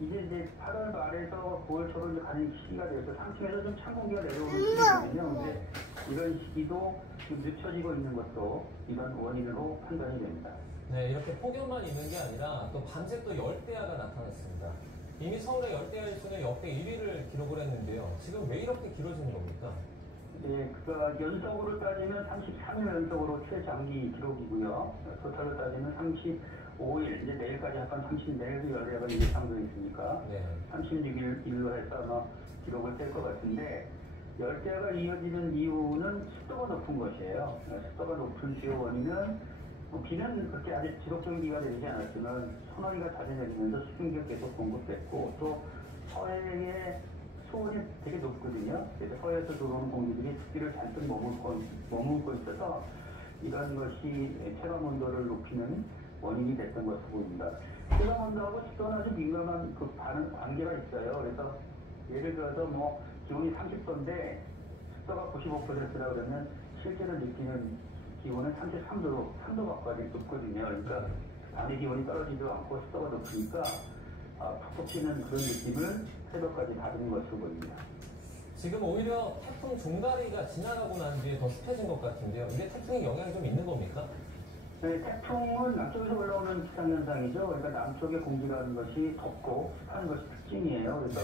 이제 8월 말에서 9월 초로 가는 시기가 돼서 상층에서 좀 찬 공기가 내려오는 시기거든요. 근데 이런 시기도 좀 늦춰지고 있는 것도 이런 원인으로 판단이 됩니다. 네, 이렇게 폭염만 있는 게 아니라 또 밤새 또 열대야가 나타났습니다. 이미 서울의 열대야 일수는 역대 1위를 기록을 했는데요. 지금 왜 이렇게 길어지는 겁니까? 네, 그러니까 연속으로 따지면 33일 연속으로 최장기 기록이고요. 토탈로 따지면 35일, 이제 내일까지 약간 30내일도 열대야가 예상되어 있으니까 네. 36일로 해서 아마 기록을 뗄 것 같은데, 열대야가 이어지는 이유는 습도가 높은 것이에요. 습도가 높은 주요 원인은 비는 그렇게 아주 지속적인 비가 내리지 않았지만 소나기가 자주 내리면서 수증기가 계속 공급됐고, 또 서해의 수온이 되게 높거든요. 그래서 서해에서 들어오는 공기들이 습기를 잔뜩 머물고 있어서 이런 것이 체감 온도를 높이는 원인이 됐던 것으로 보입니다. 체감 온도하고 습도는 아주 민감한 그 관계가 있어요. 그래서 예를 들어서 뭐 기온이 30도인데 습도가 95%라고 그러면 실제로 느끼는 기온은 33도, 3도까지 높거든요. 그러니까 밤의 기온이 떨어지지도 않고 습도가 높으니까 푹푹 찌는 그런 느낌을 새벽까지 받은 것으로 보입니다. 지금 오히려 태풍 종다리가 지나가고 난 뒤에 더 습해진 것 같은데요. 이게 태풍의 영향이 좀 있는 겁니까? 네, 태풍은 남쪽에서 올라오는 기상현상이죠. 그러니까 남쪽의 공기라는 것이 덥고 습한 것이 특징이에요. 그래서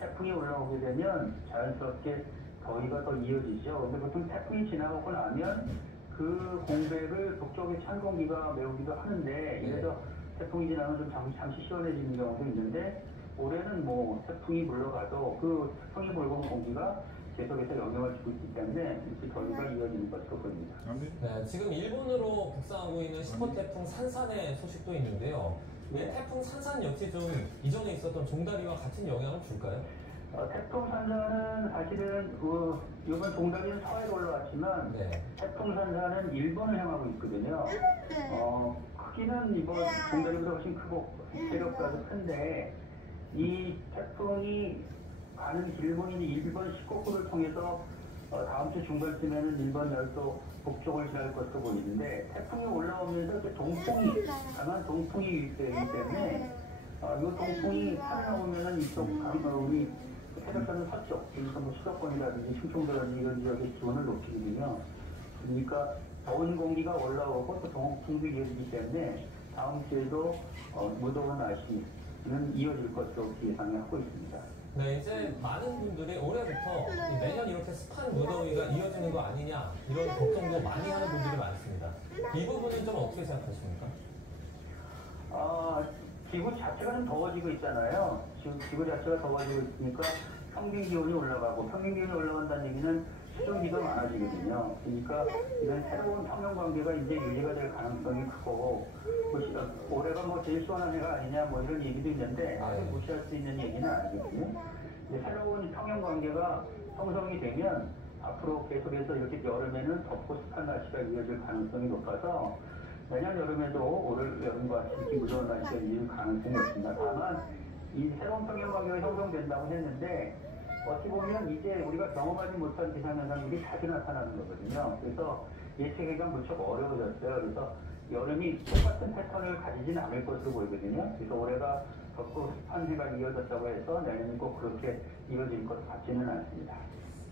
태풍이 올라오게 되면 자연스럽게 더위가 더 이어지죠. 근데 보통 태풍이 지나가고 나면 그 공백을 북쪽의 찬 공기가 메우기도 하는데, 이래서 태풍이 지나면 좀 잠시 시원해지는 경우도 있는데, 올해는 뭐 태풍이 물러가도 그 태풍이 몰고 온 공기가 계속해서 영향을 주고 있기 때문에 이렇게 더위가 이어지는 것으로 보입니다. 네, 지금 일본으로 북상하고 있는 슈퍼태풍 산산의 소식도 있는데요. 이 태풍 산산 역시 좀 이전에 있었던 종다리와 같은 영향을 줄까요? 태풍 산사는 사실은 이번 종다리는 서해로 올라왔지만 태풍 산사는 일본을 향하고 있거든요. 크기는 이번 종다리보다 훨씬 크고 세력도 아주 큰데, 이 태풍이 가는 길목인 일본 시코쿠를 통해서 다음 주 중반쯤에는 일본 열도 북쪽을 지날 것으로 보이는데, 태풍이 올라오면서 강한 동풍이 유입되기 때문에 이 동풍이 산에 오면은 이쪽 우리 해적선은 서쪽, 그러니까 뭐 수도권이라든지 충청도라든지 이런 지역의 기온을 높이거든요. 그러니까 더운 공기가 올라오고 또 동풍도 이어지기 때문에 다음 주에도 무더운 날씨는 이어질 것으로 예상하고 있습니다. 네, 이제 많은 분들이 올해부터 매년 이렇게 습한 무더위가 이어지는 거 아니냐, 이런 걱정도 많이 하는 분들이 많습니다. 이 부분은 좀 어떻게 생각하십니까? 지구 자체가 좀 더워지고 있잖아요. 지금 지구 자체가 더워지고 있으니까 평균 기온이 올라가고, 평균 기온이 올라간다는 얘기는 수증기가 많아지거든요. 그러니까 이런 새로운 평형 관계가 이제 유지가 될 가능성이 크고, 올해가 뭐 제일 시원한 해가 아니냐 뭐 이런 얘기도 있는데 아주 무시할 수 있는 얘기는 아니거든요. 새로운 평형 관계가 형성이 되면 앞으로 계속해서 이렇게 여름에는 덥고 습한 날씨가 이어질 가능성이 높아서 내년 여름에도 올 여름과 같이 무더운 날씨가 이어질 가능성이 있습니다. 다만 이 새로운 평형 관계가 형성된다고 했는데, 어찌 보면 이제 우리가 경험하지 못한 기상현상들이 자주 나타나는 거거든요. 그래서 예측하기가 무척 어려워졌어요. 그래서 여름이 똑같은 패턴을 가지지는 않을 것으로 보이거든요. 그래서 올해가 덥고 습한 해가 이어졌다고 해서 내년은 꼭 그렇게 이어질 것 같지는 않습니다.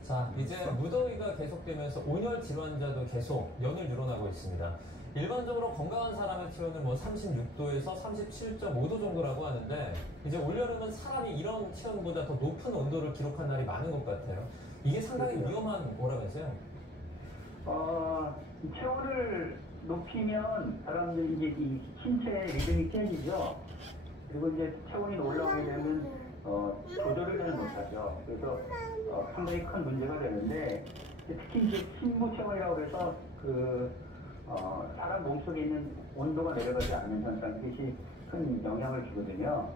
자, 이제 무더위가 계속되면서 온열 질환자도 계속 연일 늘어나고 있습니다. 일반적으로 건강한 사람의 체온은 뭐 36도에서 37.5도 정도라고 하는데, 이제 올여름은 사람이 이런 체온보다 더 높은 온도를 기록한 날이 많은 것 같아요. 이게 상당히 위험한 거라면서요? 체온을 높이면 사람들이 이제 이 신체의 리듬이 깨지죠. 그리고 이제 체온이 올라오게 되면 조절을 잘 못하죠. 그래서 상당히 큰 문제가 되는데, 특히 이제 심부 체온이라고 해서 사람 몸속에 있는 온도가 내려가지 않는 현상, 그것이 큰 영향을 주거든요.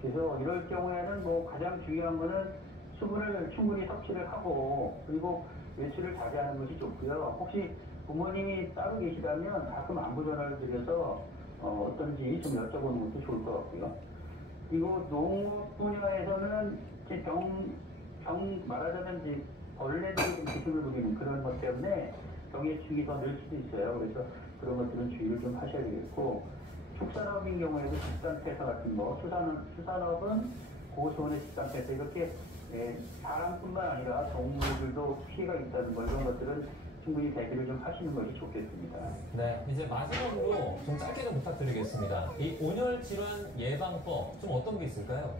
그래서 이럴 경우에는 뭐 가장 중요한 거는 수분을 충분히 섭취를 하고, 그리고 외출을 자제하는 것이 좋고요. 혹시 부모님이 따로 계시다면 가끔 안부 전화를 드려서 어떤지 좀 여쭤보는 것도 좋을 것 같고요. 그리고 농업 분야에서는 이제 말하자면 이제 벌레들이 좀 기승을 부리는 그런 것 때문에 병의 축이 더 늘 수도 있어요. 그래서 그런 것들은 주의를 좀 하셔야 되겠고, 축산업인 경우에도 집단폐사 같은 거, 수산업은 고수온의 집단폐사 이렇게 사람뿐만 아니라 동물들도 피해가 있다는 거 이런 것들은 충분히 대비를 좀 하시는 것이 좋겠습니다. 네, 이제 마지막으로 좀 짧게 좀 부탁드리겠습니다. 이 온열 질환 예방법 좀 어떤 게 있을까요?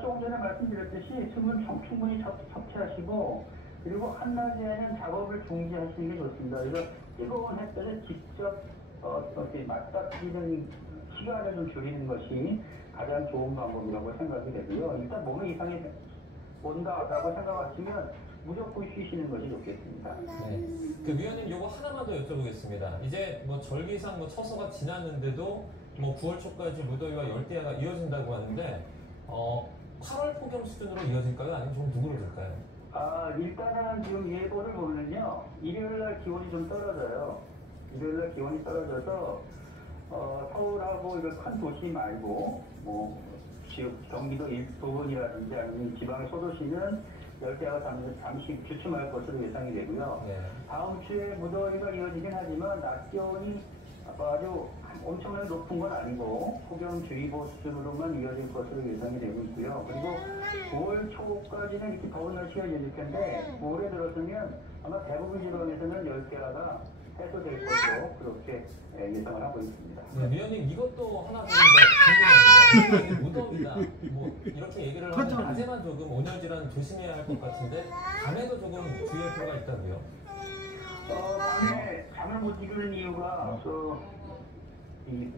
조금 전에 말씀드렸듯이 숨은 충분히 섭취하시고 그리고 한낮에는 작업을 중지하시는 게 좋습니다. 그래서 뜨거운 햇볕에 직접 이렇게 맞닥뜨리는 시간을 좀 줄이는 것이 가장 좋은 방법이라고 생각이 되고요. 일단 몸에 이상이 온다라고 생각하시면 무조건 쉬시는 것이 좋겠습니다. 네. 그 위원님 요거 하나만 더 여쭤보겠습니다. 이제 뭐 절기상 뭐 처서가 지났는데도 뭐 9월 초까지 무더위와 열대야가 이어진다고 하는데 8월 폭염 수준으로 이어질까요? 아니면 좀 누그러질까요? 일단은 지금 예보를 보면요. 일요일날 기온이 좀 떨어져요. 일요일날 기온이 떨어져서 서울하고 이거 큰 도시 말고 뭐 경기도 일부분이라든지 아니면 지방의 소도시는 열대야가 잠시 주춤할 것으로 예상이 되고요. 네. 다음 주에 무더위가 이어지긴 하지만 낮 기온이 아주 엄청나게 높은 건 아니고 폭염주의보 수준으로만 이어질 것으로 예상이 되고 있고요. 그리고 9월 초까지는 이렇게 더운 날씨가 이어질 텐데 9월에 들어서면 아마 대부분 지방에서는 열대야가 해소될 것으로 그렇게 예상을 하고 있습니다. 네, 위원님 이것도 하나 조금 더 궁금합니다. 무더위다 뭐 이렇게 얘기를 하면 낮에만 조금 온열 질환 조심해야 할 것 같은데 밤에도 조금 주의할 필요가 있다고요? 밤에 잠을 못 이루는 이유가 이